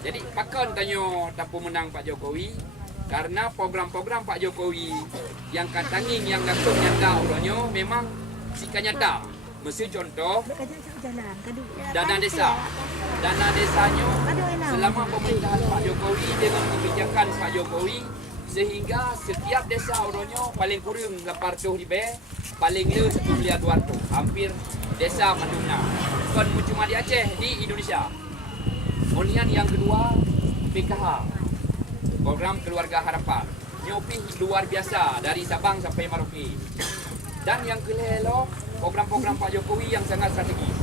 Jadi pakon tanya tapu menang Pak Jokowi karena program-program Pak Jokowi yang katanging yang datuk nyata urangnya memang sikan nyata. Mesti contoh dana desa. Dana desanya selama pemerintahan Pak Jokowi dengan kebijakan Pak Jokowi sehingga setiap desa urangnya paling kurang 800 ribu, paling le 1 miliar 200. Hampir desa Mandungna. Bukan cuma di Aceh, di Indonesia. Kemudian yang kedua, PKH, program Keluarga Harapan. Nyopi luar biasa dari Sabang sampai Merauke. Dan yang kelima, program-program Pak Jokowi yang sangat strategis.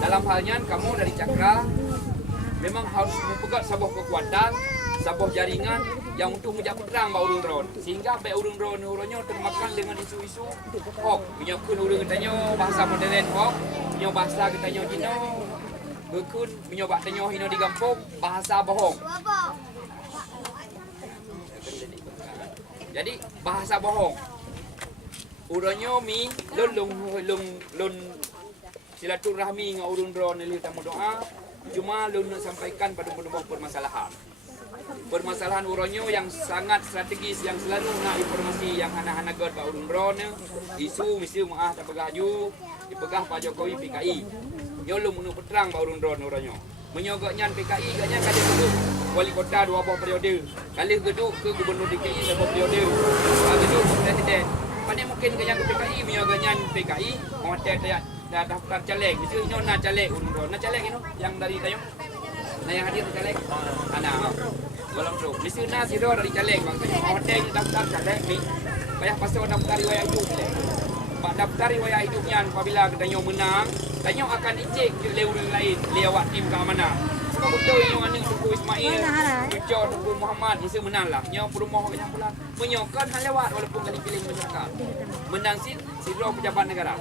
Dalam halnya kamu dari Cakra memang harus mempegang sebuah kekuatan, sebuah jaringan yang untuk menjadi perang Pak Urung Dron. Sehingga Pak Urung Dron urangnya termakan dengan isu-isu hoax. Menyokun urang katanya bahasa modern hoax, punya bahasa katanya Cina. Bekun menyoba tanya hino di kampung bahasa bohong. Jadi bahasa bohong. Urangnya mi lun silaturahmi dengan urang Dron ni tamu doa. Cuma lun sampaikan pada permasalahan. Permasalahan urangnya yang sangat strategis yang selalu nak informasi yang hana-hana god Pak Urung Dron isu mesti maah tak pegaju dipegah Pak Jokowi PKI. Nyolong menuk peterang Pak Urung Dron urangnya. Menyogoknya PKI gaknya kali geduk wali kota 2 buah periode. Kali geduk ke gubernur DKI 2 periode. Geduk ke presiden. Pada mungkin gaknya ke PKI menyogoknya PKI mau dah daftar caleg. Mesti ino nak caleg Urung Dron. Nak caleg ino yang dari tayo. Nah yang hadir caleg. Ana golong tu. Mesti nak siro dari caleg bang. Hotel daftar caleg ni. Payah pasal daftar riwayat hidup. Pak daftar riwayat hidupnya apabila katanya menang, katanya akan icek le orang lain, le awak tim keamanan. Sebab betul yang anu Tuku Ismail, Tuku Tuku Muhammad mesti menanglah. Nya perumoh yang pula menyokon hal lewat walaupun kali pilih masyarakat. Menang sidro pejabat negara.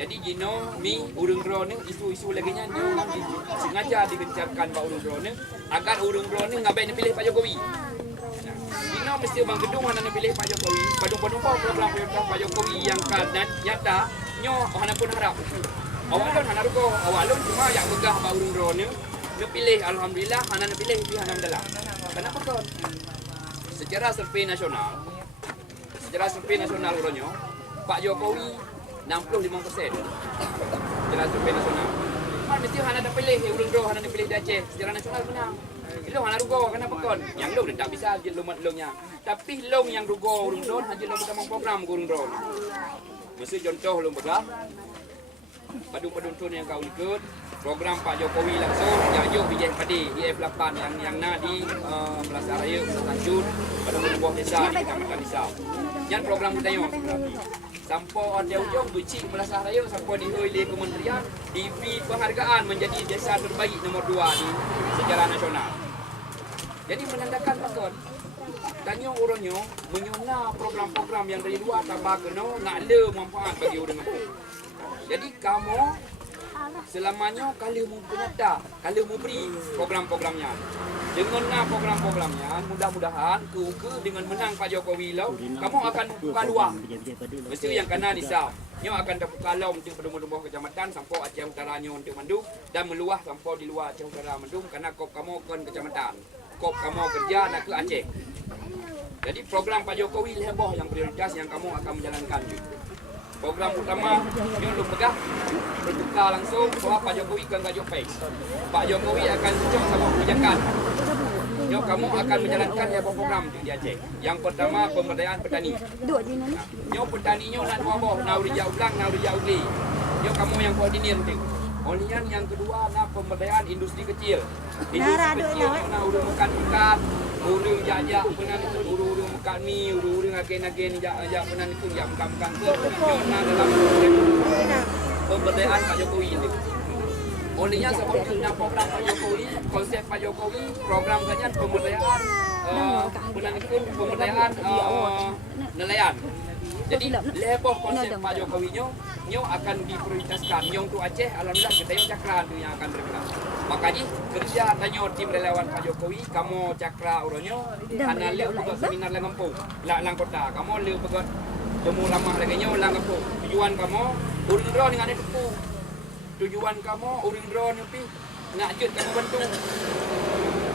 Jadi Gino ni Urung Dron ni isu-isu lagi nya sengaja digencarkan Pak Urung Dron ni agar Urung Dron ni ngabai pilih Pak Jokowi. Dino mesti bang gedung mana nak pilih Pak Jokowi. Padung-padung program Pak Jokowi yang nyata nyo hana pun harap. Awak lon hana ruko, awak lon cuma yang begah Pak Urung Dron ni pilih alhamdulillah hana nak pilih pilihan dalam. Kenapa kon? Secara survei nasional urangnya Pak Jokowi 65%. Secara survei nasional. Kan mesti hana nak pilih Urung Dron, hana nak pilih di Aceh. Secara nasional menang. Long hana rugo kenapa kon? Yang long tak bisa je longnya. Tapi long yang rugo Urung Dron hanya long bersama program Urung Dron. Mesti contoh long begah. Padung-padung yang kau ikut program Pak Jokowi langsung Jajuk Vijay Padi IF8 yang di Melasar Raya Tanjung pada sebuah desa di Kecamatan Lisau. Yang program budaya sampai ada ujung becik Melasar Raya sampai di oleh kementerian diberi penghargaan menjadi desa terbaik nomor 2 di sejarah nasional. Jadi menandakan pakon tanya orangnya menyuna program-program yang dari luar tambah kena nak ada manfaat bagi orang kampung. Jadi kamu selamanya kali mu penyata, kali mu beri program-programnya. Dengan program-programnya mudah-mudahan ke dengan menang Pak Jokowi lau kamu akan buka luang. Mesti yang kena disam. Nyo akan terbuka lau untuk pedung-pedung kecamatan sampai Aceh Utaranya untuk Mandung dan meluah sampai di luar Aceh Utara Mandung karena kop kamu ke kecamatan. Kop kamu kerja nak ke Aceh. Jadi program Pak Jokowi leboh yang prioritas yang kamu akan menjalankan. Program utama yang lu pegang bertukar langsung bahwa Pak Jokowi akan gajuk pay. Pak Jokowi akan tunjuk sama kebijakan. Yo kamu akan menjalankan program di Aceh. Yang pertama pemberdayaan petani. Yo petaninya nak dua boh, nak urijau ulang, nak urijau uli. Yo kamu yang koordinir tu. Kemudian yang kedua nak pemberdayaan industri kecil. Industri kecil nak urus makan ikan, urus jajak penan itu, urus makan mie, urus agen-agen jajak penan itu, jajak makan ke. Nak dalam pemberdayaan Pak Jokowi ini. Olehnya sebab nak program Pak Jokowi, konsep Pak Jokowi, program kanyan pemberdayaan penan itu, pemberdayaan nelayan. Jadi leboh konsep Pak Jokowi nyo akan diprioritaskan. Yang tu Aceh alhamdulillah kita yang Cakra tu yang akan bergerak. Makanya kerja tanya tim relawan Pak Jokowi, kamu Cakra urangnya hana leu buat seminar lang kampung, lang kota. Kamu leu buat temu ramah lagi lang kampung. Tujuan kamu Urung Dron dengan itu. Tujuan kamu Urung Dron tapi nak ajut kamu bantu.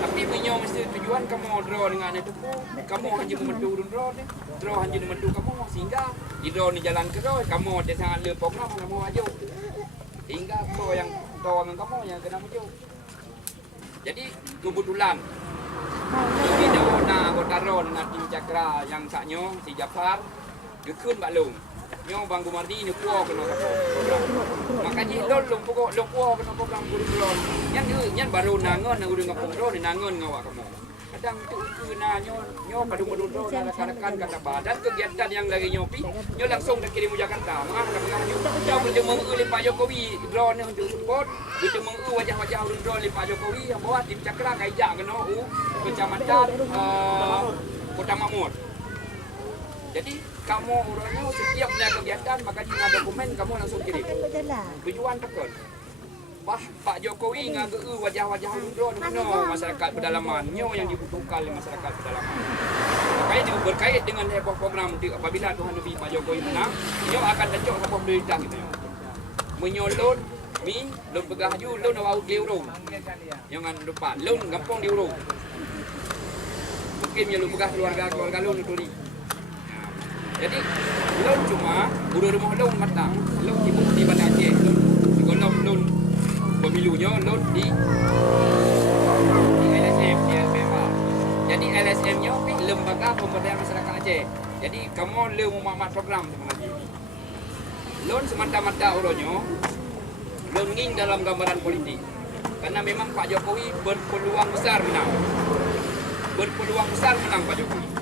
Tapi punya mesti tujuan kamu draw dengan itu pun kamu hanya membantu draw ni. Draw hanya membantu kamu sehingga di draw ni jalan ke draw kamu ada sangat le program kamu maju. Sehingga kau yang dengan kamu yang kena maju. Jadi kebetulan Jogi Dawana anggota draw dengan tim Cakra yang saknyo si Jafar gekun baklung. Nyo Bang Gumardi ni kuah kena program. Makanya lom pokok lom kuah kena program guru drone. Yang baru nangon nang urang kampung drone nangon ngawak kamu. Kadang tu kena nyo padu drone rakan-rakan kata badan kegiatan yang lagi nyopi nyo langsung dah kirim Jakarta. Maaf nak pegang nyo bertemu oleh Pak Jokowi drone ni untuk support, bertemu wajah-wajah drone oleh Pak Jokowi yang bawa tim Cakra kaijak kena kecamatan Kota Makmur. Jadi kamu orangnya setiap ada kegiatan makanya ada dokumen kamu langsung kirim. Tujuan tekan. Pak Jokowi ngageu wajah-wajah drone no masyarakat pedalaman nyo yang dibutuhkan oleh masyarakat pedalaman. Makanya dia berkait dengan heboh program apabila Tuhan Nabi Pak Jokowi menang, nyo akan tajuk apa pemerintah kita. Menyolon mi lon pegah ju lon awak di urung. Jangan lupa lon gampang di urung. Mungkin yang lon pegah keluarga lon turi. Jadi lon cuma rumah lon matang, lon di Bandar Aceh, lon pemilunya lon di LSM, di LPMA. Jadi LSM-nya Lembaga Pemberdayaan Masyarakat Aceh. Jadi kamu le memakmat program sebenarnya. Lon semata-mata orangnya lon nging dalam gambaran politik. Karena memang Pak Jokowi berpeluang besar menang. Berpeluang besar menang Pak Jokowi.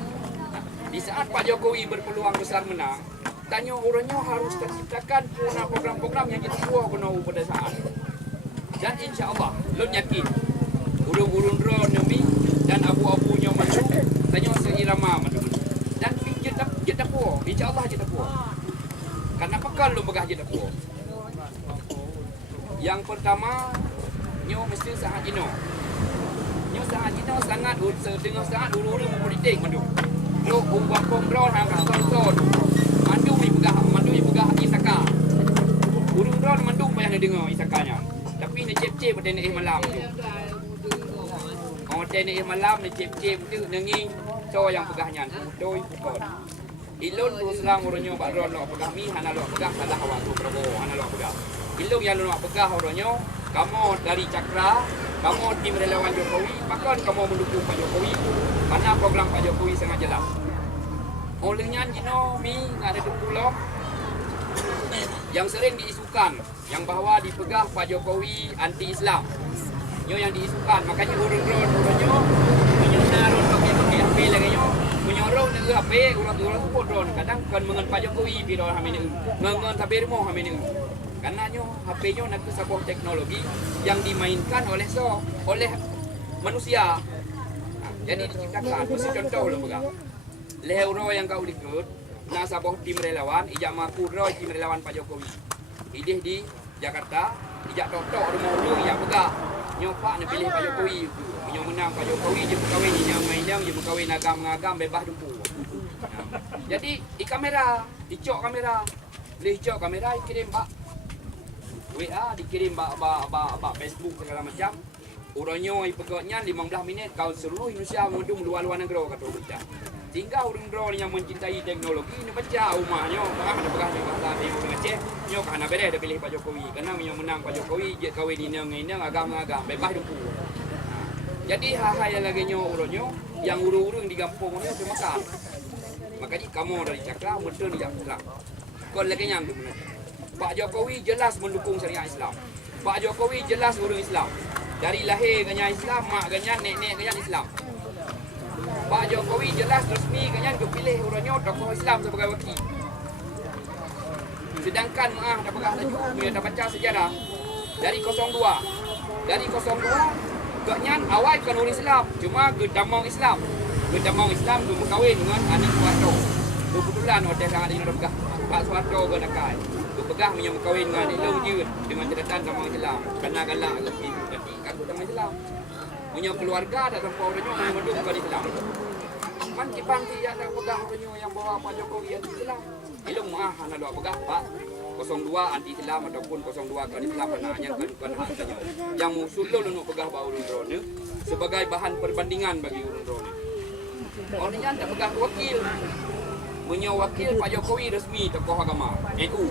Di saat Pak Jokowi berpeluang besar menang, tanya orangnya harus terciptakan program-program yang kita buat pada saat. Dan insya Allah, lon yakin, urung-urung drone Nabi dan abu-abunya maju, tanya seirama maju. Dan kita buat, insya Allah kita buat. Karena pakal lo begah kita buat. Yang pertama, nyo mesti sangat jino. Nyo sangat jino sangat setengah sangat urung-urung politik maju. Lo umpang drone hang kasor mandu ni pegah Isaka. Urung drone mandu payah nak dengar Isakanya. Tapi nak cep-cep pada nak malam tu. Oh nak malam nak cep-cep tu nanging so yang pegahnya doi pekon. Ilon terus lang orangnya bak drone lo pegah mi hana lo pegah salah awak tu Prabowo hana lo pegah. Ilong yang lo pegah orangnya kamu dari Cakra, kamu tim relawan Jokowi, bahkan kamu mendukung Pak Jokowi. Karena program Pak Jokowi sangat jelas. Olehnya Jino Mi ada pulau yang sering diisukan yang bahawa dipegah Pak Jokowi anti-Islam. Nyo yang diisukan, makanya urung-urung orangnya menyonar untuk yang pakai HP lagi nyo. Menyorong dengan HP, urang-urang support drone. Kadang kan mengen Pak Jokowi piro hamin ni. Mengen tabirmo hamin ni. Karena nyo HP nyo nak sebuah teknologi yang dimainkan oleh manusia. Jadi diciptakan, mesti contoh lah pegang. Lehuro yang kau ikut, nak sebuah tim relawan, ijak maku roy tim relawan Pak Jokowi. Idih di Jakarta, ijak totok rumah-rumah yang pegang. Nyopak nak pilih Pak Jokowi. Nyo menang Pak Jokowi, je berkahwin ni yang main-yang, je berkahwin agam-agam, bebas dumpu. Jadi di kamera, dicok kamera. Boleh cok kamera, dikirim Pak WA, dikirim Pak Facebook segala macam. Orangnya ipegotnya 15 minit kau seluruh Indonesia mengundung luar-luar negara kata baca. Sehingga orang drone yang mencintai teknologi ni baca rumahnya, faham ada pegah di bahasa di Aceh, nyo kana beres dah pilih Pak Jokowi. Karena nyo menang Pak Jokowi, je kahwin inang-inang agam-agam bebas dumpu. Jadi hal-hal yang lagi nyo orangnya yang urung-urung di kampung ni termakan. Makanya kamu dari Cakra betul dia Islam. Kau lagi yang tu benar. Pak Jokowi jelas mendukung syariat Islam. Pak Jokowi jelas urung Islam. Dari lahir ganyan Islam, mak ganyan, nenek ganyan Islam. Pak Jokowi jelas resmi ganyan kepilih orangnya tokoh Islam sebagai wakil. Sedangkan dah pegah laju, dia dah baca sejarah dari 02. Dari 02 ganyan awal kan orang Islam, cuma gedamang Islam. Gedamang Islam tu berkahwin dengan anak Soeharto. Kebetulan hotel sangat ini dah pegah Pak Soeharto berdakai. Pegah menyam kahwin dengan Ilong Jun dengan catatan sama Islam. Kena galak ke jadi aku sama Islam. Punya keluarga dah tanpa orangnya yang mendukung Islam. Man kipang tidak ada pegah orangnya yang bawa Pak Jokowi yang Islam. Ilong mah hana doa pegah Pak. 02 anti Islam ataupun 02 kan Islam anaknya kan hak saja. Yang musulul untuk pegah bau urun drone sebagai bahan perbandingan bagi urun drone. Orangnya tak pegah wakil. Menyewakil Pak Jokowi resmi tokoh agama NU.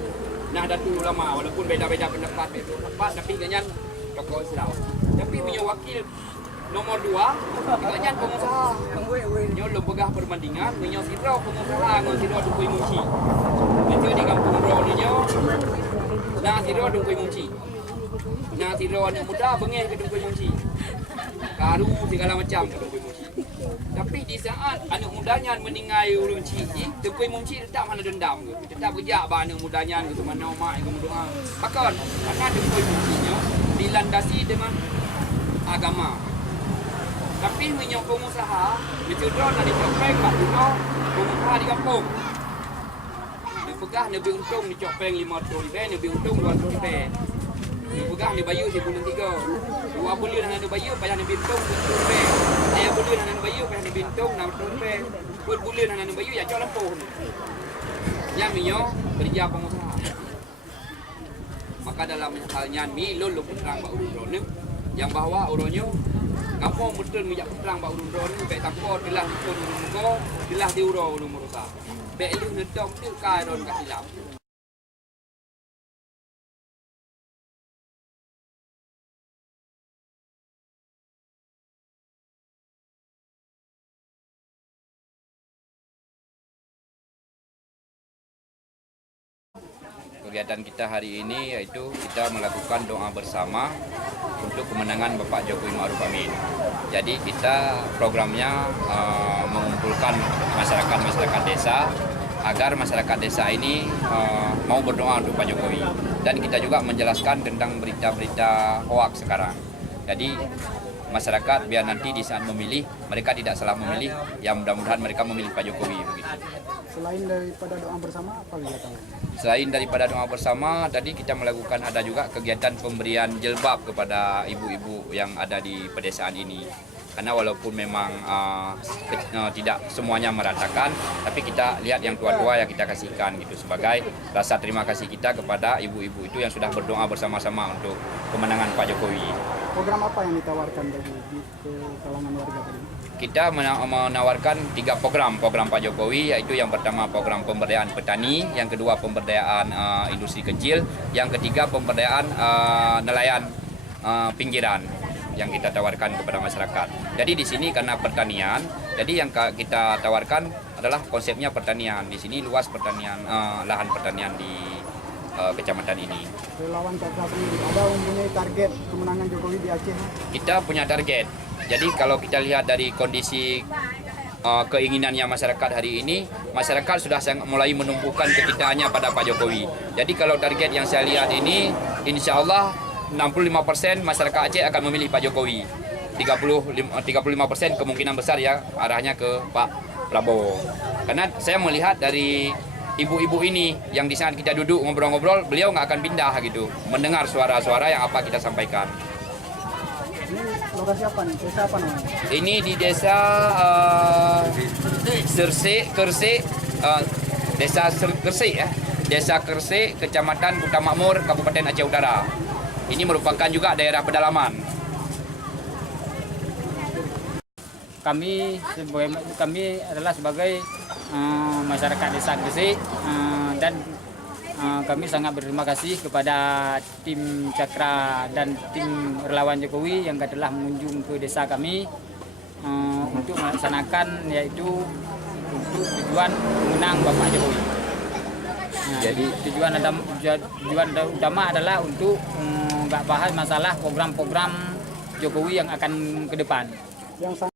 Nahdlatul Ulama walaupun beda-beda pendapat tapi ganyan tokoh Islam. Tapi menyewakil nomor 2 ganyan pengusaha. Nyo lo pegah perbandingan menyo siro pengusaha ngon siro dukui muci. Itu di kampung Bro nyo. Nah siro dukui muci. Nah siro anak muda bengeh ke dukui muci. Karu segala macam ke dukui muci. Tapi di saat anak mudanya meningai urun cik, dukui muci tetap mana dendam ke. Tetap kerja bah anak mudanya ke mana mak ke doa. Bahkan anak dukui muci nyo dilandasi dengan agama. Tapi menyok pengusaha, dicudon dan dicopeng Pak Duno, pengusaha di kampung. Dipegah lebih untung dicopeng 50 ribu, lebih untung 20 ribu. Dipegah di bayu di bulan 3. 2 bulan dengan bayu payah lebih untung 20 ribu. 3 bulan dengan bayu payah lebih untung 60 ribu. 4 bulan dengan bayu ya jual lempuh. Yang menyok kerja pengusaha. Maka dalam halnya ni lolo putrang Pak Urun yang bahawa uronyo kampung betul minyak putrang Pak Urun Drone baik tanpa telah pun muka telah diuro ulun merusak. Baik lu nedok tu kai ron kat silap. Kegiatan kita hari ini yaitu kita melakukan doa bersama untuk kemenangan Bapak Jokowi Ma'ruf Amin. Jadi kita programnya mengumpulkan masyarakat desa agar masyarakat desa ini mau berdoa untuk Pak Jokowi. Dan kita juga menjelaskan tentang berita-berita hoaks sekarang. Jadi masyarakat biar nanti di saat memilih mereka tidak salah memilih, yang mudah-mudahan mereka memilih Pak Jokowi begitu. Selain daripada doa bersama apa kegiatan? Selain daripada doa bersama, tadi kita melakukan ada juga kegiatan pemberian jilbab kepada ibu-ibu yang ada di pedesaan ini. Karena walaupun memang tidak semuanya meratakan, tapi kita lihat yang tua-tua yang kita kasihkan gitu sebagai rasa terima kasih kita kepada ibu-ibu itu yang sudah berdoa bersama-sama untuk kemenangan Pak Jokowi. Program apa yang ditawarkan bagi ke kalangan warga tadi? Kita menawarkan 3 program Pak Jokowi, yaitu yang pertama program pemberdayaan petani, yang kedua pemberdayaan industri kecil, yang ketiga pemberdayaan nelayan pinggiran yang kita tawarkan kepada masyarakat. Jadi di sini karena pertanian, jadi yang kita tawarkan adalah konsepnya pertanian. Di sini luas pertanian, lahan pertanian di kecamatan ini. Relawan Cakra sendiri ada mempunyai target kemenangan Jokowi di Aceh? Kita punya target. Jadi kalau kita lihat dari kondisi keinginannya masyarakat hari ini, masyarakat sudah mulai menumpukan kecintaannya pada Pak Jokowi. Jadi kalau target yang saya lihat ini, insya Allah 65% masyarakat Aceh akan memilih Pak Jokowi. 35% kemungkinan besar ya arahnya ke Pak Prabowo. Karena saya melihat dari ibu-ibu ini yang di saat kita duduk ngobrol-ngobrol, beliau nggak akan pindah gitu, mendengar suara-suara yang apa kita sampaikan. Ini lokasi apa nih? Desa apa namanya? Ini di desa Kersik, desa Kersik ya. Desa Kersik, Kecamatan Kuta Makmur, Kabupaten Aceh Utara. Ini merupakan juga daerah pedalaman. Kami adalah sebagai masyarakat desa Kersik dan kami sangat berterima kasih kepada tim Cakra dan tim relawan Jokowi yang telah mengunjung ke desa kami untuk melaksanakan yaitu untuk tujuan menang Bapak Jokowi. Jadi tujuan utama adalah untuk nggak bahas masalah program-program Jokowi yang akan ke depan. Yang